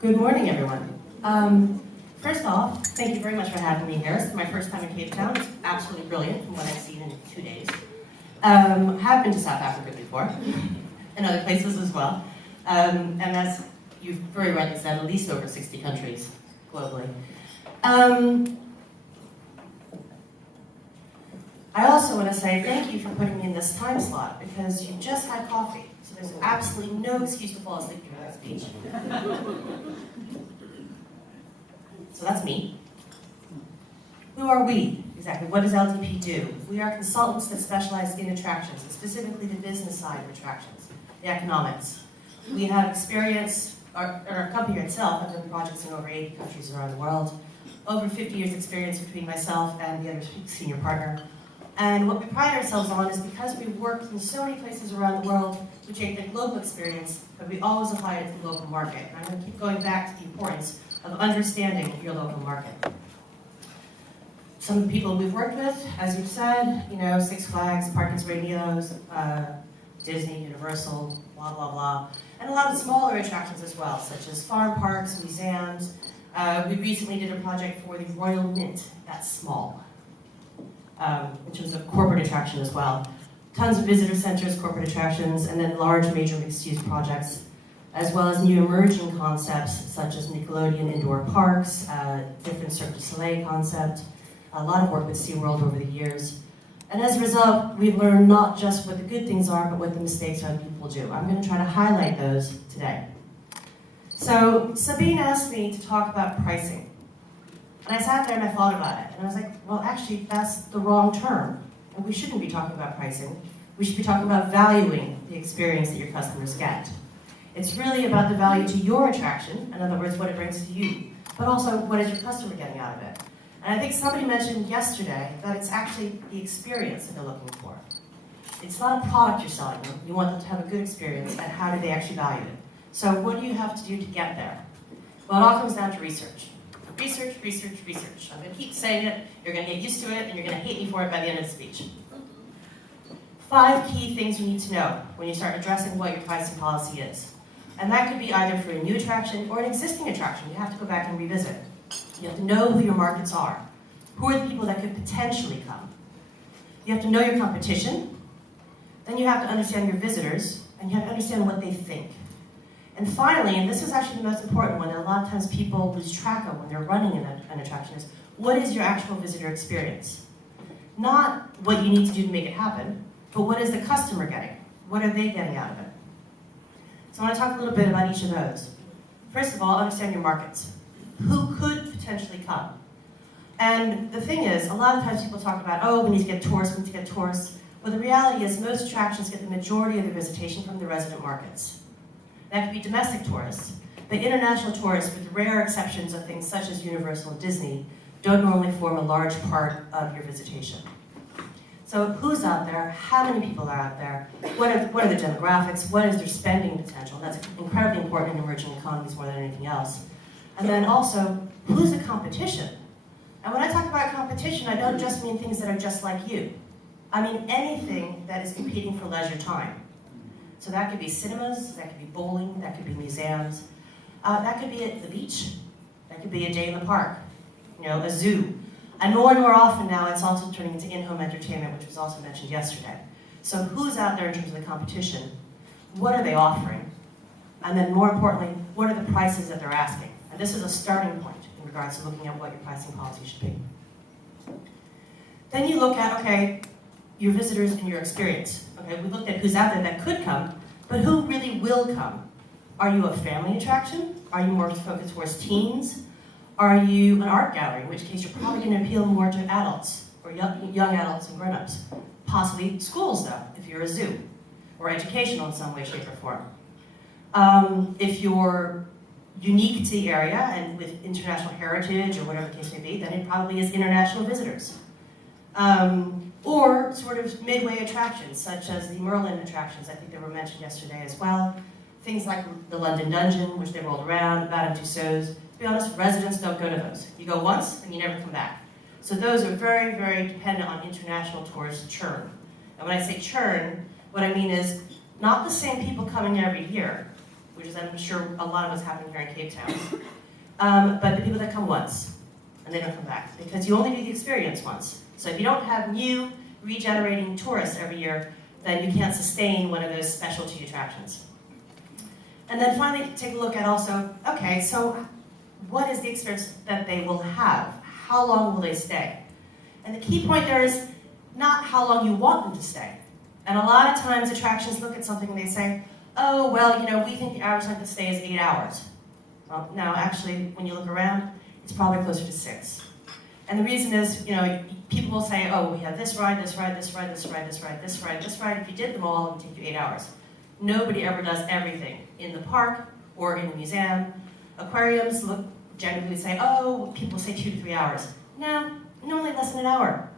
Good morning, everyone. First off, thank you very much for having me here. It's my first time in Cape Town. It's absolutely brilliant from what I've seen in 2 days. Have been to South Africa before, and other places as well. And as you've very rightly said, at least over 60 countries globally. I also want to say thank you for putting me in this time slot, because you just had coffee, so there's absolutely no excuse to fall asleep during that speech. So that's me. Who are we? Exactly, what does LDP do? We are consultants that specialize in attractions, and specifically the business side of attractions, the economics. We have experience, our company itself, I've done projects in over 80 countries around the world, over 50 years experience between myself and the other senior partner. And what we pride ourselves on is because we've worked in so many places around the world, we take the global experience, but we always apply it to the local market. And I'm going to keep going back to the importance of understanding your local market. Some of the people we've worked with, as you've said, Six Flags, Parkins Radios, Disney, Universal, blah, blah, blah. And a lot of smaller attractions as well, such as farm parks, museums. We recently did a project for the Royal Mint. That's small. In terms of corporate attraction as well. Tons of visitor centers, corporate attractions, and then large major mixed-use projects, as well as new emerging concepts such as Nickelodeon indoor parks, different Cirque du Soleil concept, a lot of work with SeaWorld over the years. And as a result, we've learned not just what the good things are, but what the mistakes other people do. I'm going to try to highlight those today. So Sabine asked me to talk about pricing. And I sat there and I thought about it, and I was like, well, actually, that's the wrong term. And we shouldn't be talking about pricing. We should be talking about valuing the experience that your customers get. It's really about the value to your attraction, in other words, what it brings to you, but also what is your customer getting out of it. And I think somebody mentioned yesterday that it's actually the experience that they're looking for. It's not a product you're selling them. You want them to have a good experience, and how do they actually value it? So what do you have to do to get there? Well, it all comes down to research. Research, research, research. I'm going to keep saying it, you're going to get used to it, and you're going to hate me for it by the end of the speech. 5 key things you need to know when you start addressing what your pricing policy is. And that could be either for a new attraction or an existing attraction. You have to go back and revisit. You have to know who your markets are. Who are the people that could potentially come? You have to know your competition. Then you have to understand your visitors, and you have to understand what they think. And finally, and this is actually the most important one that a lot of times people lose track of when they're running an attraction, is what is your actual visitor experience? Not what you need to do to make it happen, but what is the customer getting? What are they getting out of it? So I want to talk a little bit about each of those. First of all, understand your markets. Who could potentially come? And the thing is, a lot of times people talk about, oh, we need to get tourists, we need to get tourists. Well, the reality is most attractions get the majority of their visitation from the resident markets. That could be domestic tourists, but international tourists, with rare exceptions of things such as Universal and Disney, don't normally form a large part of your visitation. So who's out there? How many people are out there? What are the demographics? What is their spending potential? That's incredibly important in emerging economies more than anything else. And then also, who's the competition? And when I talk about competition, I don't just mean things that are just like you. I mean anything that is competing for leisure time. So that could be cinemas, that could be bowling, that could be museums, that could be at the beach, that could be a day in the park, a zoo. And more often now, it's also turning into in-home entertainment, which was also mentioned yesterday. So who's out there in terms of the competition? What are they offering? And then more importantly, what are the prices that they're asking? And this is a starting point in regards to looking at what your pricing policy should be. Then you look at, okay, your visitors and your experience. Okay, we looked at who's out there that could come, but who really will come? Are you a family attraction? Are you more focused towards teens? Are you an art gallery, in which case you're probably going to appeal more to adults, or young adults and grown-ups. Possibly schools, though, if you're a zoo, or educational in some way, shape, or form. If you're unique to the area and with international heritage, or whatever the case may be, then it probably is international visitors. Or sort of midway attractions, such as the Merlin attractions, I think they were mentioned yesterday as well. Things like the London Dungeon, which they rolled around, Madame Tussauds. To be honest, residents don't go to those. You go once, and you never come back. So those are very, very dependent on international tourist churn. And when I say churn, what I mean is not the same people coming every year, which is, I'm sure, a lot of what's happening here in Cape Town. But the people that come once, and they don't come back, because you only do the experience once. So if you don't have new, regenerating tourists every year, then you can't sustain one of those specialty attractions. And then finally, take a look at also, okay, so what is the experience that they will have? How long will they stay? And the key point there is not how long you want them to stay. And a lot of times attractions look at something and they say, oh, well, you know, we think the average length of stay is 8 hours. Well, no, actually, when you look around, it's probably closer to 6. And the reason is, you know, people will say, oh, we have this ride, this ride, this ride, this ride, this ride, this ride, this ride. If you did them all, it would take you 8 hours. Nobody ever does everything in the park or in the museum. Aquariums look generally say, oh, people say 2 to 3 hours. No, normally less than an hour.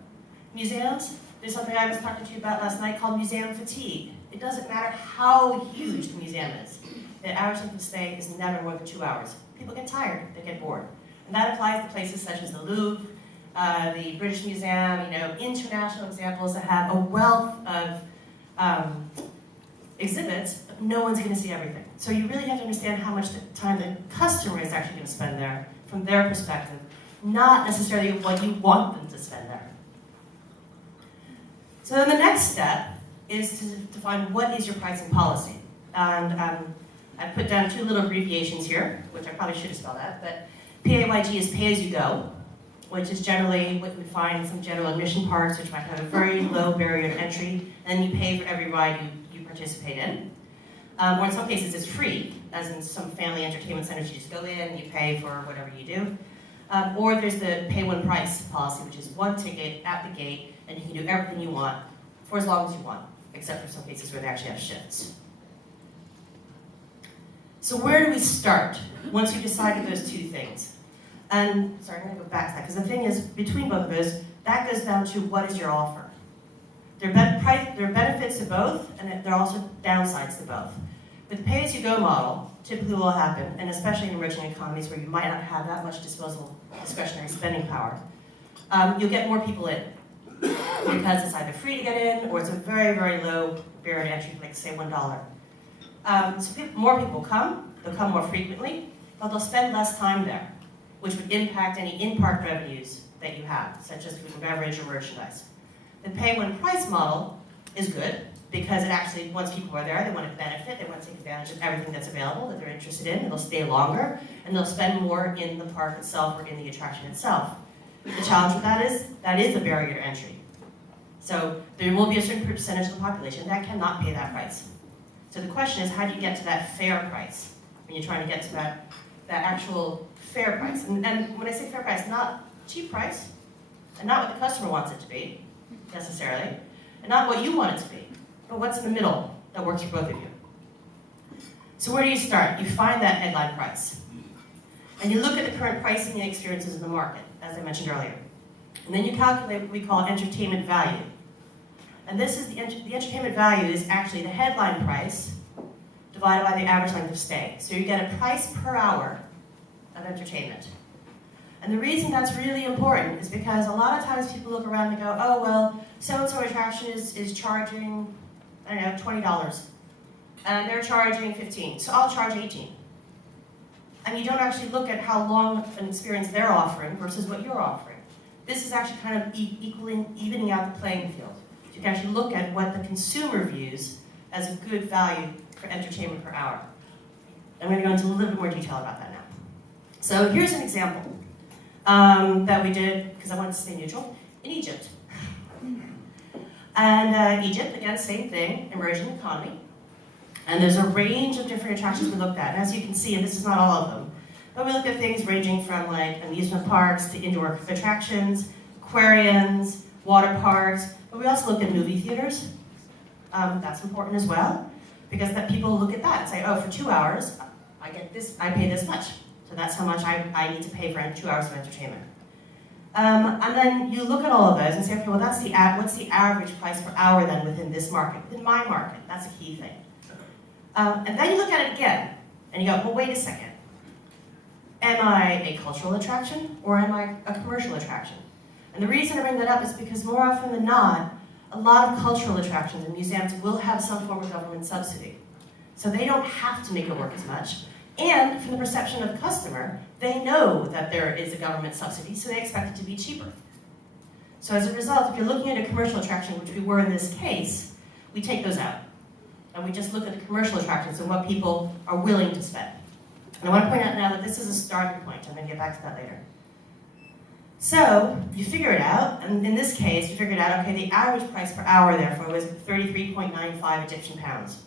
Museums, there's something I was talking to you about last night called museum fatigue. It doesn't matter how huge the museum is. The average length of stay is never more than 2 hours. People get tired, they get bored. And that applies to places such as the Louvre, the British Museum, you know, international examples that have a wealth of exhibits, but no one's going to see everything. So you really have to understand how much time the customer is actually going to spend there from their perspective, not necessarily what you want them to spend there. So then the next step is to define what is your pricing policy. And I put down 2 little abbreviations here, which I probably should have spelled out, but PAYG is pay-as-you-go, which is generally what you would find in some general admission parks, which might have a very low barrier to entry, and you pay for every ride you participate in. Or in some cases it's free, as in some family entertainment centers, you just go in, you pay for whatever you do. Or there's the pay one price policy, which is 1 ticket at the gate, and you can do everything you want for as long as you want, except for some cases where they actually have shifts. So where do we start once you've decided those 2 things? And, sorry, I'm going to go back to that, because the thing is, between both of those, that goes down to what is your offer. There are benefits to both, and there are also downsides to both. With the pay-as-you-go model, typically what will happen, and especially in emerging economies where you might not have that much discretionary spending power, you'll get more people in, because it's either free to get in, or it's a very, very low barrier to entry, like say $1. So more people come, they'll come more frequently, but they'll spend less time there, which would impact any in-park revenues that you have, such as food and beverage or merchandise. The pay-one-price model is good, because it actually, once people are there, they want to benefit, they want to take advantage of everything that's available that they're interested in, and they'll stay longer, and they'll spend more in the park itself or in the attraction itself. The challenge with that is a barrier to entry. So there will be a certain percentage of the population that cannot pay that price. So the question is, how do you get to that fair price when you're trying to get to that actual fair price? And when I say fair price, not cheap price, and not what the customer wants it to be, necessarily, and not what you want it to be, but what's in the middle that works for both of you. So where do you start? You find that headline price. And you look at the current pricing and experiences in the market, as I mentioned earlier. And then you calculate what we call entertainment value. And this is the entertainment value is actually the headline price divided by the average length of stay. So you get a price per hour of entertainment. And the reason that's really important is because a lot of times people look around and go, oh, well, so-and-so attraction is charging, I don't know, $20. And they're charging $15, so I'll charge $18. And you don't actually look at how long an experience they're offering versus what you're offering. This is actually kind of evening out the playing field. You can actually look at what the consumer views as a good value for entertainment per hour. I'm going to go into a little bit more detail about that now. So here's an example that we did, because I wanted to stay neutral, in Egypt. And Egypt, again, same thing, emerging economy. And there's a range of different attractions we looked at. And as you can see, and this is not all of them, but we looked at things ranging from like amusement parks to indoor attractions, aquariums, water parks, but we also looked at movie theaters. That's important as well, because that people look at that and say, oh, for 2 hours, I get this, I pay this much. So that's how much I need to pay for 2 hours of entertainment. And then you look at all of those and say, okay, well, what's the average price per hour then within this market, within my market? That's a key thing. And then you look at it again, and you go, well, wait a second. Am I a cultural attraction, or am I a commercial attraction? And the reason I bring that up is because more often than not, a lot of cultural attractions and museums will have some form of government subsidy. So they don't have to make it work as much. And from the perception of the customer, they know that there is a government subsidy, so they expect it to be cheaper. So as a result, if you're looking at a commercial attraction, which we were in this case, we take those out. And we just look at the commercial attractions and what people are willing to spend. And I want to point out now that this is a starting point. I'm going to get back to that later. So you figure it out, and in this case, you figured out, okay, the average price per hour, therefore, was 33.95 Egyptian pounds.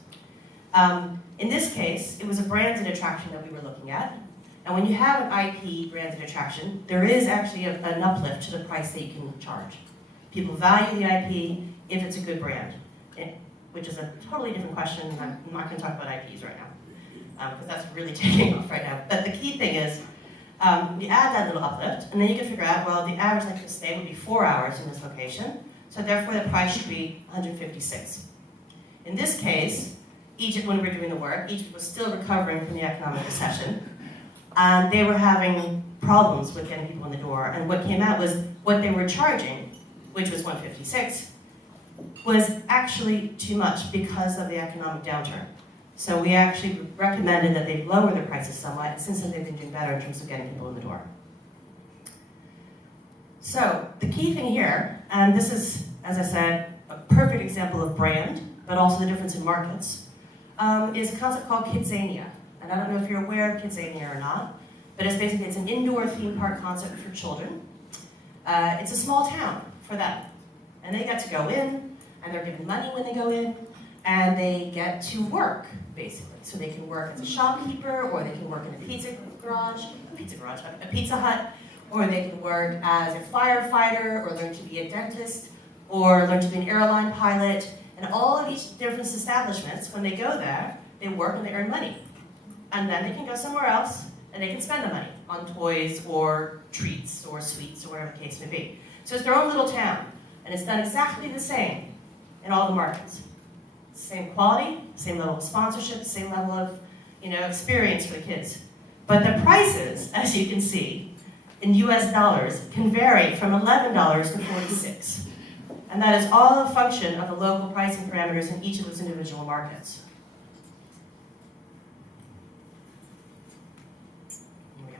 In this case, it was a branded attraction that we were looking at. And when you have an IP branded attraction, there is actually an uplift to the price that you can charge. People value the IP if it's a good brand, which is a totally different question. I'm not going to talk about IPs right now, because that's really taking off right now. But the key thing is, you add that little uplift, and then you can figure out, well, the average length of stay would be 4 hours in this location, so therefore the price should be 156. In this case, Egypt, when we were doing the work, Egypt was still recovering from the economic recession, and they were having problems with getting people in the door, and what came out was what they were charging, which was 156, was actually too much because of the economic downturn. So we actually recommended that they lower their prices somewhat, and since then they've been doing better in terms of getting people in the door. So the key thing here, and this is, as I said, a perfect example of brand, but also the difference in markets, is a concept called Kidzania. And I don't know if you're aware of Kidzania or not, but it's basically, it's an indoor theme park concept for children. It's a small town for them. And they get to go in, and they're given money when they go in, and they get to work, basically. So they can work as a shopkeeper, or they can work in a pizza hut, or they can work as a firefighter, or learn to be a dentist, or learn to be an airline pilot. And all of these different establishments, when they go there, they work and they earn money. And then they can go somewhere else, and they can spend the money on toys, or treats, or sweets, or whatever the case may be. So it's their own little town, and it's done exactly the same in all the markets. Same quality, same level of sponsorship, same level of experience for the kids. But the prices, as you can see, in US dollars can vary from $11 to $46. And that is all a function of the local pricing parameters in each of those individual markets. Here we go.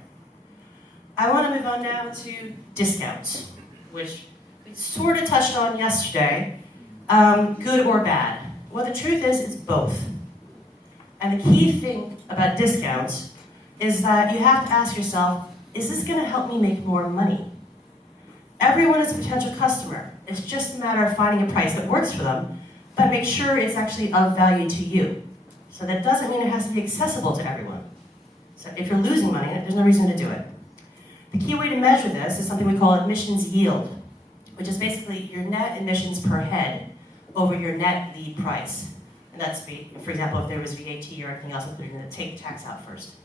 I want to move on now to discounts, which we sort of touched on yesterday, good or bad. Well, the truth is, it's both. And the key thing about discounts is that you have to ask yourself, is this going to help me make more money? Everyone is a potential customer. It's just a matter of finding a price that works for them, but make sure it's actually of value to you. So that doesn't mean it has to be accessible to everyone. So if you're losing money, there's no reason to do it. The key way to measure this is something we call admissions yield, which is basically your net admissions per head over your net lead price. And that's, for example, if there was VAT or anything else, we're going to take tax out first.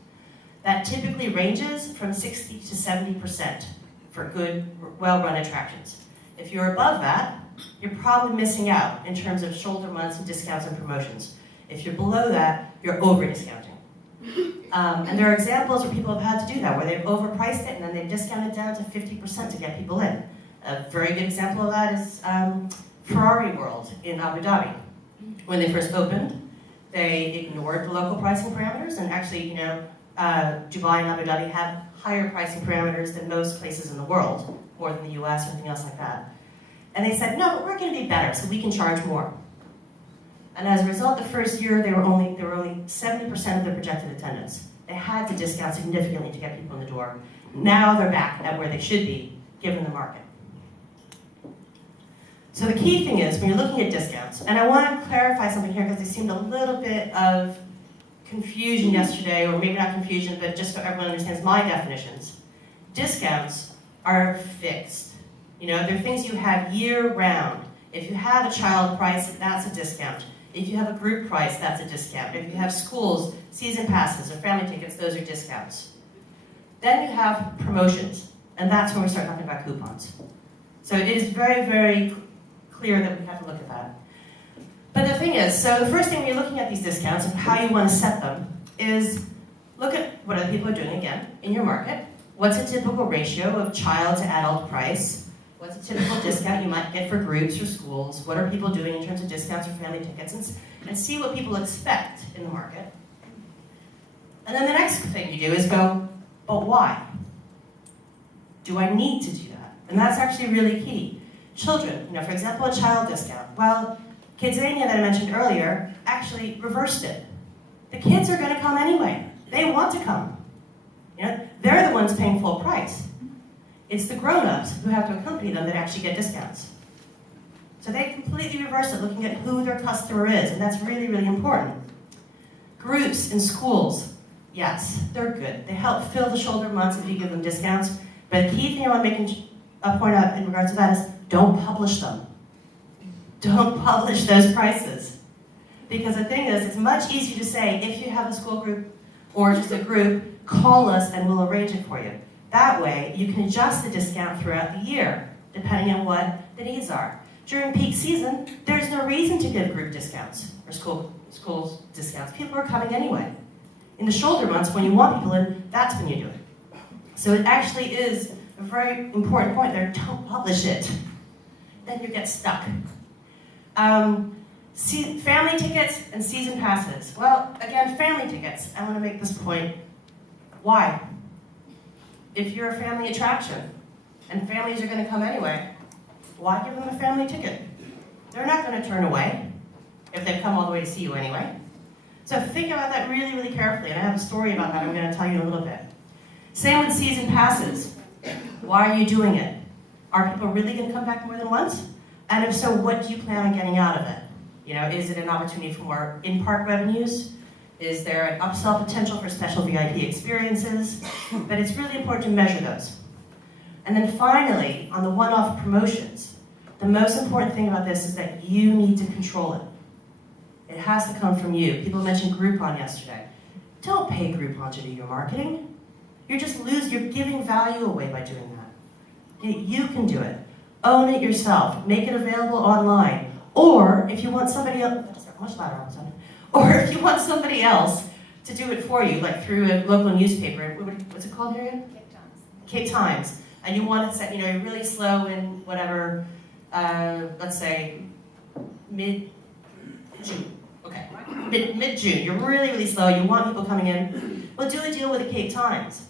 That typically ranges from 60 to 70% for good, well-run attractions. If you're above that, you're probably missing out in terms of shoulder months and discounts and promotions. If you're below that, you're over-discounting. And there are examples where people have had to do that, where they've overpriced it and then they've discounted down to 50% to get people in. A very good example of that is Ferrari World in Abu Dhabi. When they first opened, they ignored the local pricing parameters, and actually, Dubai and Abu Dhabi have higher pricing parameters than most places in the world, more than the US or anything else like that. And they said, no, but we're going to be better, so we can charge more. And as a result, the first year, they were only 70% of their projected attendance. They had to discount significantly to get people in the door. Now they're back at where they should be, given the market. So the key thing is, when you're looking at discounts, and I want to clarify something here because there seemed a little bit of confusion yesterday, or maybe not confusion, but just so everyone understands my definitions. Discounts are fixed. They're things you have year-round. If you have a child price, that's a discount. If you have a group price, that's a discount. If you have schools, season passes, or family tickets, those are discounts. Then you have promotions, and that's when we start talking about coupons. So it is very, very clear that we have to look at that. But the thing is, so the first thing when you're looking at these discounts and how you want to set them is look at what other people are doing again in your market. What's a typical ratio of child to adult price? What's a typical discount you might get for groups or schools? What are people doing in terms of discounts or family tickets? and see what people expect in the market. And then the next thing you do is go, but why? Do I need to do that? And that's actually really key. Children, for example, a child discount. Well, Kidzania that I mentioned earlier actually reversed it. The kids are going to come anyway. They want to come. They're the ones paying full price. It's the grown-ups who have to accompany them that actually get discounts. So they completely reversed it, looking at who their customer is, and that's really, really important. Groups in schools, yes, they're good. They help fill the shoulder months if you give them discounts, but the key thing I want to make a point out in regards to that is don't publish them. Don't publish those prices. Because the thing is, it's much easier to say, if you have a school group or just a group, call us and we'll arrange it for you. That way, you can adjust the discount throughout the year, depending on what the needs are. During peak season, there's no reason to give group discounts or school discounts. People are coming anyway. In the shoulder months, when you want people in, that's when you do it. So it actually is a very important point there. Don't publish it. Then you get stuck. Family tickets and season passes. Well, again, family tickets. I want to make this point. Why? If you're a family attraction and families are going to come anyway, why give them a family ticket? They're not going to turn away if they've come all the way to see you anyway. So think about that really, really carefully, and I have a story about that I'm going to tell you in a little bit. Same with season passes. Why are you doing it? Are people really going to come back more than once? And if so, what do you plan on getting out of it? Is it an opportunity for more in-park revenues? Is there an upsell potential for special VIP experiences? But it's really important to measure those. And then finally, on the one-off promotions, the most important thing about this is that you need to control it. It has to come from you. People mentioned Groupon yesterday. Don't pay Groupon to do your marketing. You're giving value away by doing that. You can do it. Own it yourself. Make it available online. Or if you want somebody else, much louder all of a sudden. Or if you want somebody else to do it for you, like through a local newspaper, what's it called, Marian? Cape Times. Cape Times. And you want to set, you're really slow in whatever, let's say, mid-June. Okay, mid-June. You're really, really slow. You want people coming in. Well, do a deal with the Cape Times.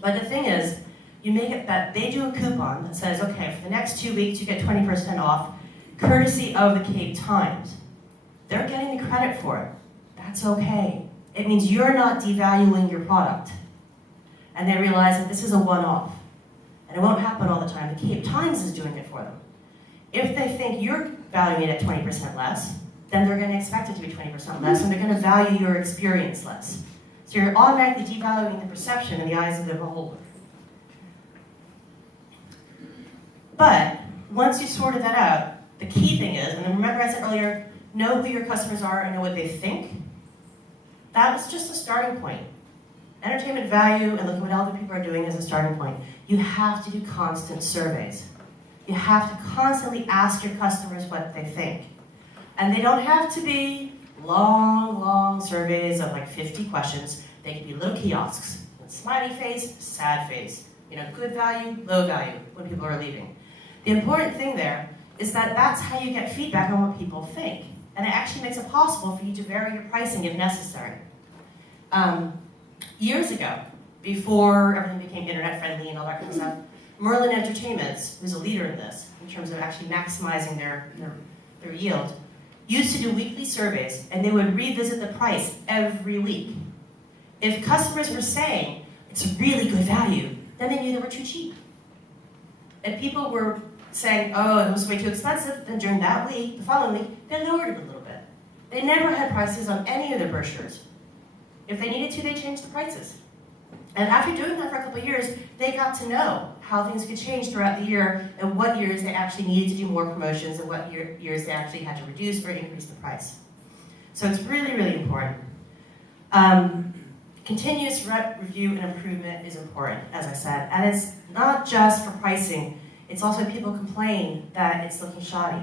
But the thing is, you make it that they do a coupon that says, okay, for the next 2 weeks, you get 20% off, courtesy of the Cape Times. They're getting the credit for it. That's okay. It means you're not devaluing your product. And they realize that this is a one-off. And it won't happen all the time. The Cape Times is doing it for them. If they think you're valuing it at 20% less, then they're going to expect it to be 20% less, and they're going to value your experience less. So you're automatically devaluing the perception in the eyes of the beholder. But once you sorted that out, the key thing is, and remember I said earlier, know who your customers are and know what they think. That was just a starting point. Entertainment value and looking what other people are doing is a starting point. You have to do constant surveys. You have to constantly ask your customers what they think. And they don't have to be long, long surveys of like 50 questions. They can be little kiosks. Smiley face, sad face. Good value, low value when people are leaving. The important thing there is that that's how you get feedback on what people think. And it actually makes it possible for you to vary your pricing if necessary. Years ago, before everything became internet friendly and all that kind of stuff, Merlin Entertainments, who's a leader in this, in terms of actually maximizing their yield, used to do weekly surveys, and they would revisit the price every week. If customers were saying, it's a really good value, then they knew they were too cheap. If people were saying, oh, it was way too expensive, then during that week, the following week, they lowered it a little bit. They never had prices on any of their brochures. If they needed to, they changed the prices. And after doing that for a couple of years, they got to know how things could change throughout the year and what years they actually needed to do more promotions and what years they actually had to reduce or increase the price. So it's really, really important. Continuous review and improvement is important, as I said. And it's not just for pricing. It's also people complain that it's looking shoddy.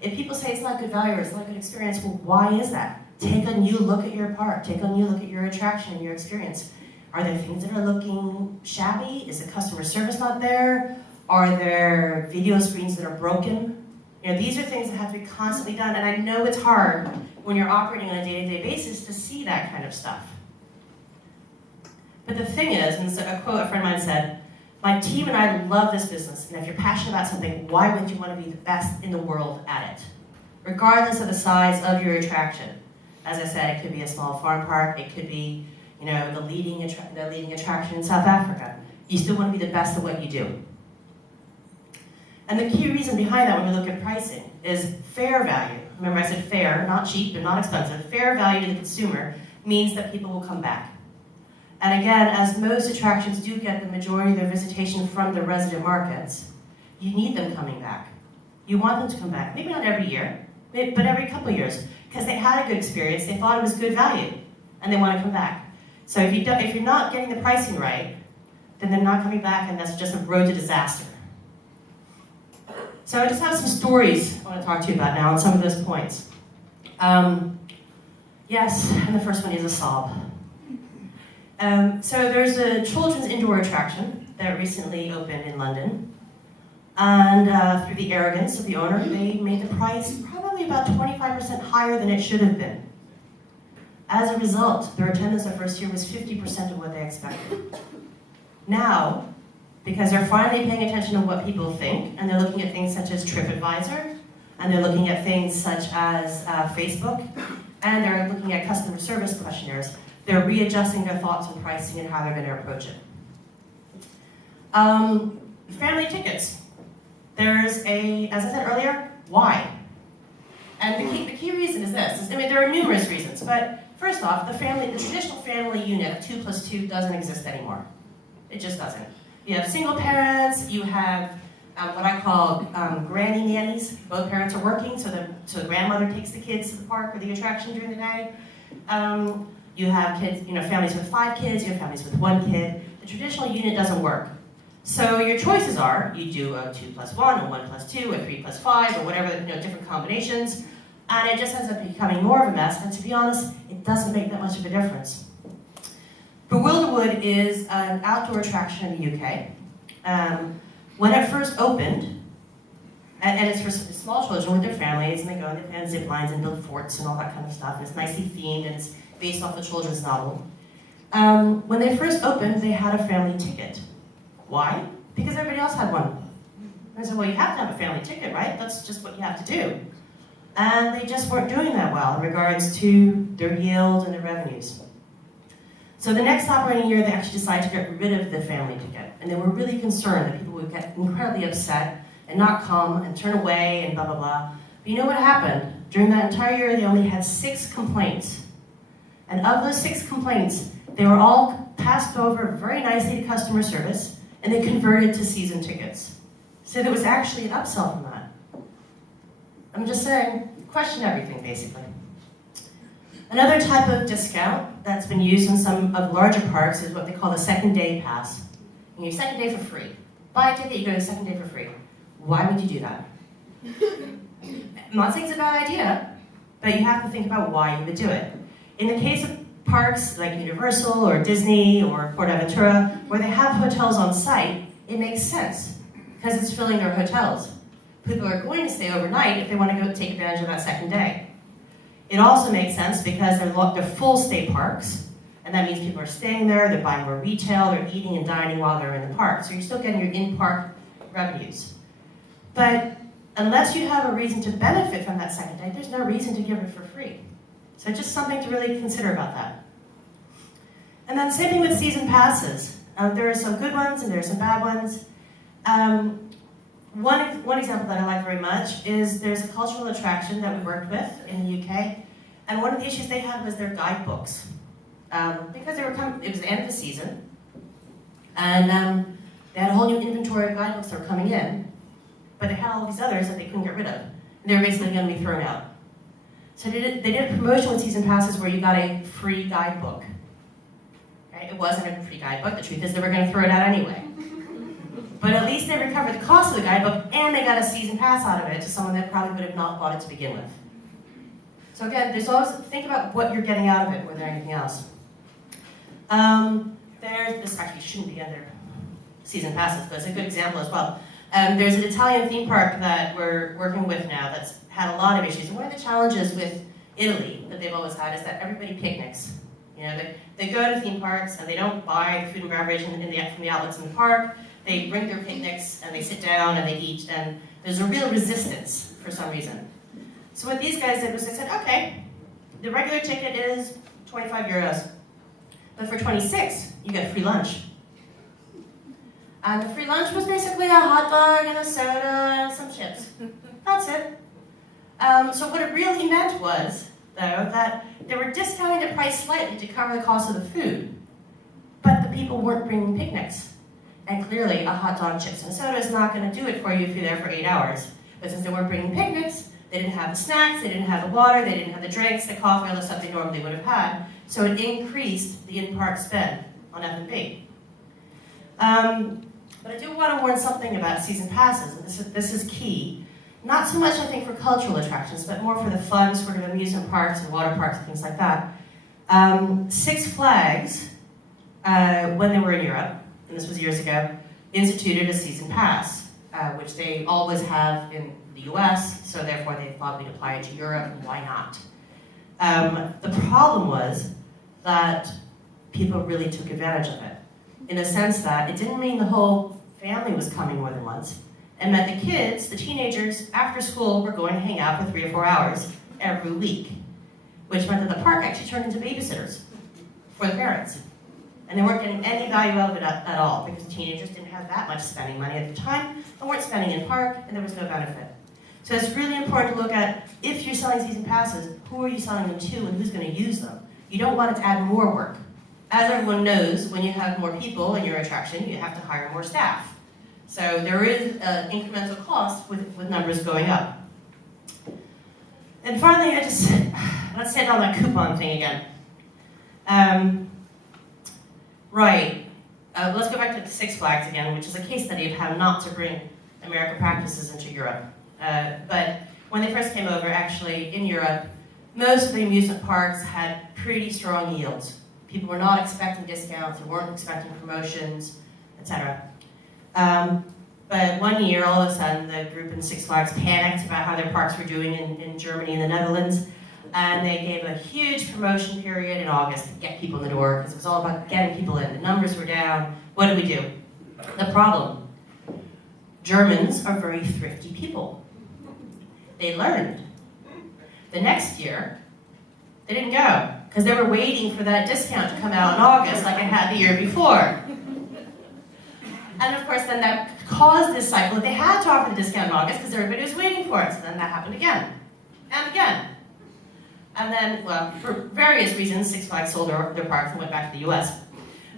If people say it's not good value or it's not good experience, well, why is that? Take a new look at your park. Take a new look at your attraction and your experience. Are there things that are looking shabby? Is the customer service not there? Are there video screens that are broken? You know, these are things that have to be constantly done, and I know it's hard when you're operating on a day-to-day basis to see that kind of stuff. But the thing is, and this is a quote a friend of mine said, "My team and I love this business, and if you're passionate about something, why wouldn't you want to be the best in the world at it? Regardless of the size of your attraction." As I said, it could be a small farm park, it could be, you know, the leading attraction in South Africa. You still want to be the best at what you do. And the key reason behind that when we look at pricing is fair value. Remember I said fair, not cheap, but not expensive. Fair value to the consumer means that people will come back. And again, as most attractions do get the majority of their visitation from the resident markets, you need them coming back. You want them to come back, maybe not every year, but every couple of years, because they had a good experience, they thought it was good value, and they want to come back. So if you're not getting the pricing right, then they're not coming back, and that's just a road to disaster. So I just have some stories I want to talk to you about now on some of those points. Yes, and the first one is a sob. So there's a children's indoor attraction that recently opened in London. And through the arrogance of the owner, they made the price probably about 25% higher than it should have been. As a result, their attendance the first year was 50% of what they expected. Now, because they're finally paying attention to what people think, and they're looking at things such as TripAdvisor, and they're looking at things such as Facebook, and they're looking at customer service questionnaires, they're readjusting their thoughts on pricing and how they're going to approach it. Family tickets. There's as I said earlier, why? And the key reason is this. I mean, there are numerous reasons, but first off, the traditional family unit of 2 + 2 doesn't exist anymore. It just doesn't. You have single parents, you have what I call granny nannies. Both parents are working, so the grandmother takes the kids to the park or the attraction during the day. You have kids, you know, families with 5 kids, you have families with 1 kid. The traditional unit doesn't work. So your choices are, you do a 2 + 1, a 1 + 2, a 3 + 5, or whatever, you know, different combinations. And it just ends up becoming more of a mess, and to be honest, it doesn't make that much of a difference. Bewilderwood is an outdoor attraction in the UK. When it first opened, and it's for small children with their families, and they go and they plan zip lines and build forts and all that kind of stuff, and it's nicely themed, and it's based off a children's novel. When they first opened, they had a family ticket. Why? Because everybody else had one. I said, well, you have to have a family ticket, right? That's just what you have to do. And they just weren't doing that well in regards to their yield and their revenues. So the next operating year, they actually decided to get rid of the family ticket. And they were really concerned that people would get incredibly upset and not come and turn away and blah, blah, blah. But you know what happened? During that entire year, they only had 6 complaints. And of those 6 complaints, they were all passed over very nicely to customer service, and they converted to season tickets. So there was actually an upsell from that. I'm just saying, question everything, basically. Another type of discount that's been used in some of larger parks is what they call the second day pass. You get second day for free. Buy a ticket, you go to the second day for free. Why would you do that? I'm not saying it's a bad idea, but you have to think about why you would do it. In the case of parks like Universal or Disney or PortAventura, where they have hotels on site, it makes sense because it's filling their hotels. People are going to stay overnight if they want to go take advantage of that second day. It also makes sense because they're full stay parks, and that means people are staying there, they're buying more retail, they're eating and dining while they're in the park. So you're still getting your in-park revenues. But unless you have a reason to benefit from that second day, there's no reason to give it for free. So just something to really consider about that. And then same thing with season passes. There are some good ones and there are some bad ones. One example that I like very much is there's a cultural attraction that we worked with in the UK, and one of the issues they had was their guidebooks. Because it was the end of the season, and they had a whole new inventory of guidebooks that were coming in, but they had all these others that they couldn't get rid of. And they were basically going to be thrown out. So they did a promotion with season passes where you got a free guidebook. Okay? It wasn't a free guidebook. The truth is they were going to throw it out anyway. But at least they recovered the cost of the guidebook, and they got a season pass out of it to someone that probably would have not bought it to begin with. So again, there's always, think about what you're getting out of it more than anything else. This actually shouldn't be under season passes, but it's a good example as well. There's an Italian theme park that we're working with now that's had a lot of issues. And one of the challenges with Italy that they've always had is that everybody picnics. You know, they go to theme parks and they don't buy food and beverage from the outlets in the park. They bring their picnics and they sit down and they eat, and there's a real resistance for some reason. So what these guys did was they said, okay, the regular ticket is 25 euros, but for 26, you get free lunch. And the free lunch was basically a hot dog and a soda and some chips. That's it. So what it really meant was, though, that they were discounting the price slightly to cover the cost of the food, but the people weren't bringing picnics. And clearly, a hot dog, chips, and soda is not going to do it for you if you're there for 8 hours. But since they weren't bringing picnics, they didn't have the snacks, they didn't have the water, they didn't have the drinks, the coffee, all the stuff they normally would have had. So it increased the in-park spend on F&B. But I do want to warn something about season passes, and this is key. Not so much, I think, for cultural attractions, but more for the fun sort of amusement parks and water parks and things like that. Six Flags, when they were in Europe, and this was years ago, instituted a season pass, which they always have in the US, so therefore they thought we'd apply it to Europe, and why not? The problem was that people really took advantage of it, in a sense that it didn't mean the whole family was coming more than once. It meant the kids, the teenagers, after school were going to hang out for 3 or 4 hours every week, which meant that the park actually turned into babysitters for the parents. And they weren't getting any value out of it at all, because teenagers didn't have that much spending money at the time, and weren't spending in park, and there was no benefit. So it's really important to look at, if you're selling season passes, who are you selling them to and who's going to use them? You don't want it to add more work. As everyone knows, when you have more people in your attraction, you have to hire more staff. So there is an incremental cost with numbers going up. And finally, let's hit on that coupon thing again. Let's go back to Six Flags again, which is a case study of how not to bring American practices into Europe. But when they first came over, actually, in Europe, most of the amusement parks had pretty strong yields. People were not expecting discounts, they weren't expecting promotions, etc. But one year, all of a sudden, the group in Six Flags panicked about how their parks were doing in Germany and the Netherlands, and they gave a huge promotion period in August to get people in the door, because it was all about getting people in. The numbers were down. What did we do? The problem: Germans are very thrifty people. They learned. The next year, they didn't go, because they were waiting for that discount to come out in August like it had the year before. And of course, then that caused this cycle that they had to offer the discount in August because everybody was waiting for it. So then that happened again, and again. And then, well, for various reasons, Six Flags sold their parks and went back to the US.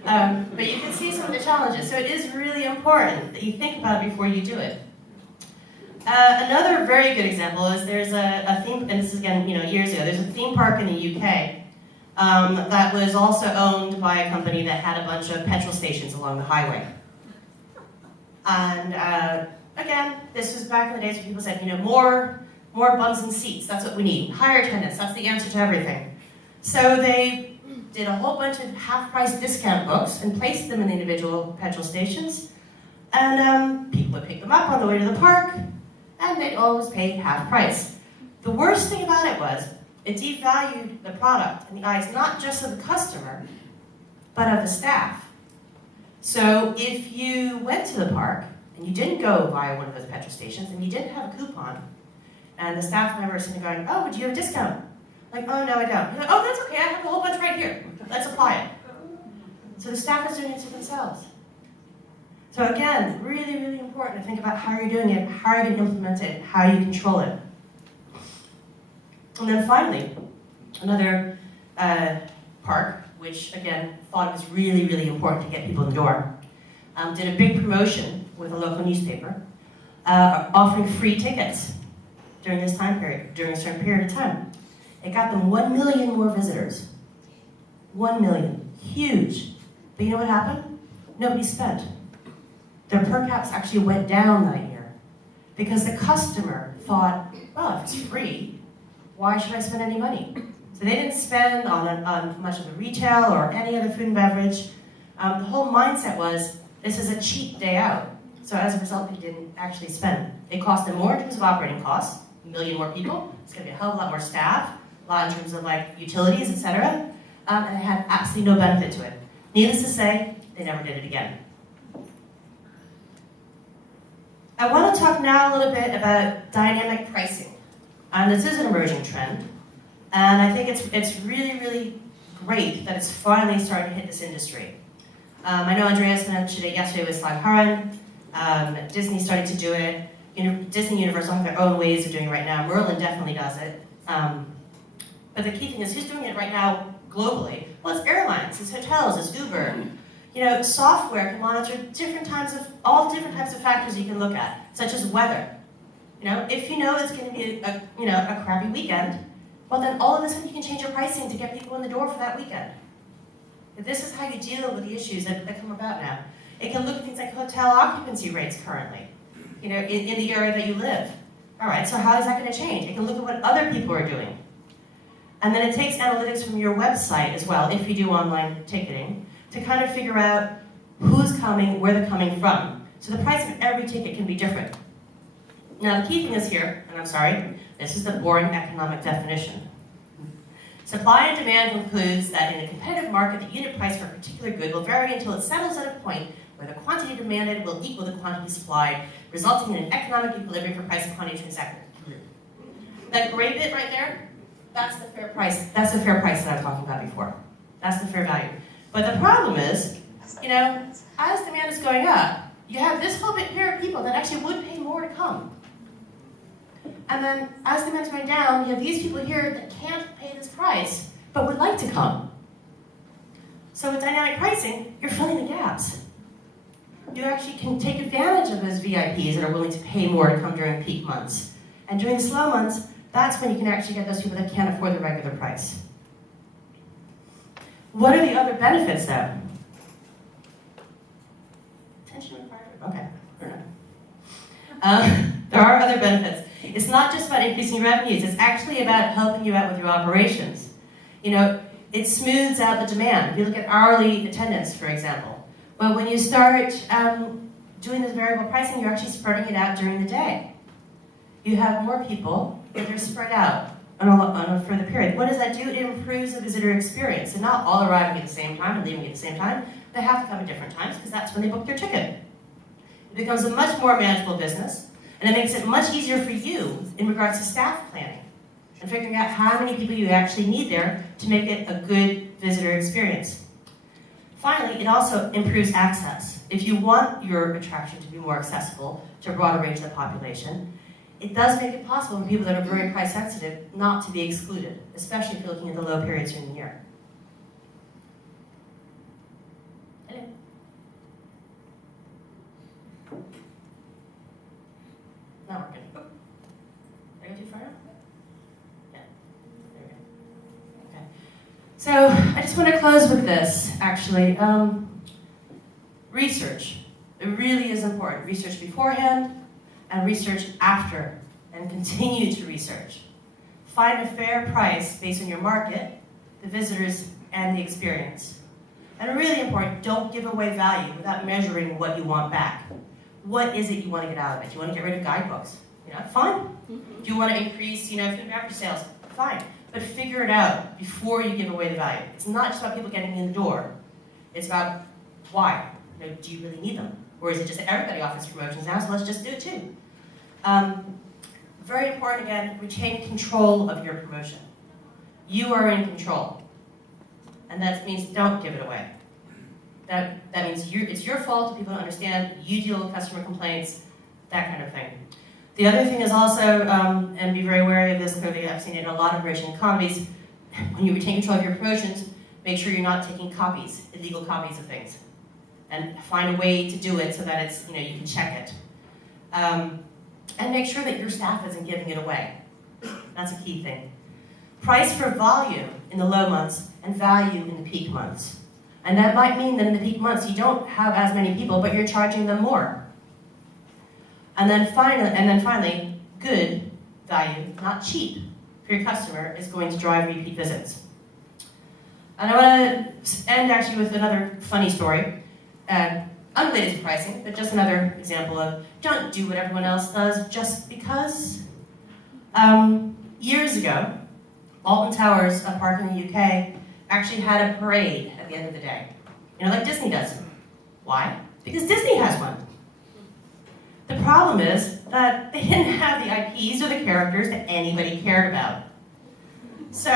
But you can see some of the challenges. So it is really important that you think about it before you do it. Another very good example is there's a theme, and this is again, years ago, there's a theme park in the UK that was also owned by a company that had a bunch of petrol stations along the highway. And again, this was back in the days when people said, more bums and seats, that's what we need. Higher attendance, that's the answer to everything. So they did a whole bunch of half-price discount books and placed them in the individual petrol stations. And people would pick them up on the way to the park, and they'd always pay half price. The worst thing about it was, it devalued the product in the eyes not just of the customer, but of the staff. So if you went to the park, and you didn't go via one of those petrol stations, and you didn't have a coupon, and the staff member is sitting there going, oh, do you have a discount? Like, oh, no, I don't. You're like, oh, that's okay, I have a whole bunch right here. Let's apply it. So the staff is doing it to themselves. So again, really, really important to think about how you're doing it, how you're going to implement it, how you control it. And then finally, another park, which again, thought it was really, really important to get people in the door, did a big promotion with a local newspaper, offering free tickets during this time period, during a certain period of time. It got them 1 million more visitors. 1 million, huge. But you know what happened? Nobody spent. Their per caps actually went down that year because the customer thought, well, if it's free, why should I spend any money? So they didn't spend on much of the retail or any other food and beverage. The whole mindset was, this is a cheap day out. So as a result, they didn't actually spend. It cost them more in terms of operating costs, 1 million more people. It's going to be a hell of a lot more staff, a lot in terms of like utilities, etc. And it had absolutely no benefit to it. Needless to say, they never did it again. I want to talk now a little bit about dynamic pricing. And this is an emerging trend. And I think it's really, really great that it's finally starting to hit this industry. I know Andreas mentioned it yesterday with Slag Haran. Disney started to do it. Disney Universal have their own ways of doing it right now. Merlin definitely does it. But the key thing is, who's doing it right now globally? Well, it's airlines, it's hotels, it's Uber. Software can monitor all different types of factors you can look at, such as weather. If you know it's going to be a crappy weekend, well then all of a sudden you can change your pricing to get people in the door for that weekend. This is how you deal with the issues that come about now. It can look at things like hotel occupancy rates currently, in the area that you live. All right, so how is that going to change? It can look at what other people are doing. And then it takes analytics from your website as well, if you do online ticketing, to kind of figure out who's coming, where they're coming from. So the price of every ticket can be different. Now the key thing is here, and I'm sorry, this is the boring economic definition. Supply and demand concludes that in a competitive market, the unit price for a particular good will vary until it settles at a point where the quantity demanded will equal the quantity supplied, resulting in an economic equilibrium for price and quantity transacted. That gray bit right there, that's the fair price. That's the fair price that I was talking about before. That's the fair value. But the problem is, as demand is going up, you have this whole bit here of people that actually would pay more to come. And then, as demand's going down, you have these people here that can't pay this price, but would like to come. So with dynamic pricing, you're filling the gaps. You actually can take advantage of those VIPs that are willing to pay more to come during peak months. And during the slow months, that's when you can actually get those people that can't afford the regular price. What are the other benefits, though? Attention required? Okay, fair enough. There are other benefits. It's not just about increasing revenues, it's actually about helping you out with your operations. It smooths out the demand. If you look at hourly attendance, for example. But when you start doing this variable pricing, you're actually spreading it out during the day. You have more people, but they're spread out on a further period. What does that do? It improves the visitor experience. They're not all arriving at the same time and leaving at the same time. They have to come at different times because that's when they book their ticket. It becomes a much more manageable business. And it makes it much easier for you in regards to staff planning and figuring out how many people you actually need there to make it a good visitor experience. Finally, it also improves access. If you want your attraction to be more accessible to a broader range of the population, it does make it possible for people that are very price sensitive not to be excluded, especially if you're looking at the low periods during the year. Not working. Oh. Did I go too far? Yeah. There we go. Okay. So I just want to close with this, actually. Research. It really is important. Research beforehand and research after, and continue to research. Find a fair price based on your market, the visitors, and the experience. And really important, don't give away value without measuring what you want back. What is it you want to get out of it? Do you want to get rid of guidebooks? Fine. Do you want to increase, food and beverage sales? Fine. But figure it out before you give away the value. It's not just about people getting in the door. It's about why. Do you really need them? Or is it just that everybody offers promotions now, so let's just do it too? Very important, again, retain control of your promotion. You are in control. And that means don't give it away. That means it's your fault, people don't understand, you deal with customer complaints, that kind of thing. The other thing is also, and be very wary of this, clearly I've seen it in a lot of emerging economies, when you retain control of your promotions, make sure you're not taking copies, illegal copies of things. And find a way to do it so that it's, you can check it. And make sure that your staff isn't giving it away. That's a key thing. Price for volume in the low months and value in the peak months. And that might mean that in the peak months you don't have as many people, but you're charging them more. And then finally, good value, not cheap, for your customer is going to drive repeat visits. And I want to end actually with another funny story. Unrelated to pricing, but just another example of don't do what everyone else does just because. Years ago, Alton Towers Park in the UK actually had a parade at the end of the day. You know, like Disney does. Why? Because Disney has one. The problem is that they didn't have the IPs or the characters that anybody cared about. So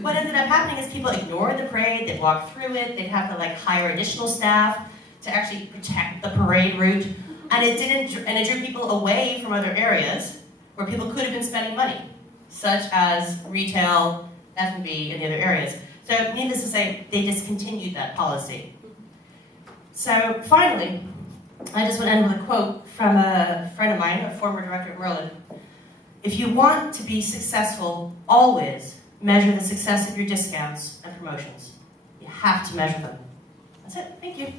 what ended up happening is people ignored the parade, they'd walk through it, they'd have to hire additional staff to actually protect the parade route, and it drew people away from other areas where people could have been spending money, such as retail, F&B, and the other areas. So needless to say, they discontinued that policy. So finally, I just want to end with a quote from a friend of mine, a former director at Merlin. If you want to be successful, always measure the success of your discounts and promotions. You have to measure them. That's it. Thank you.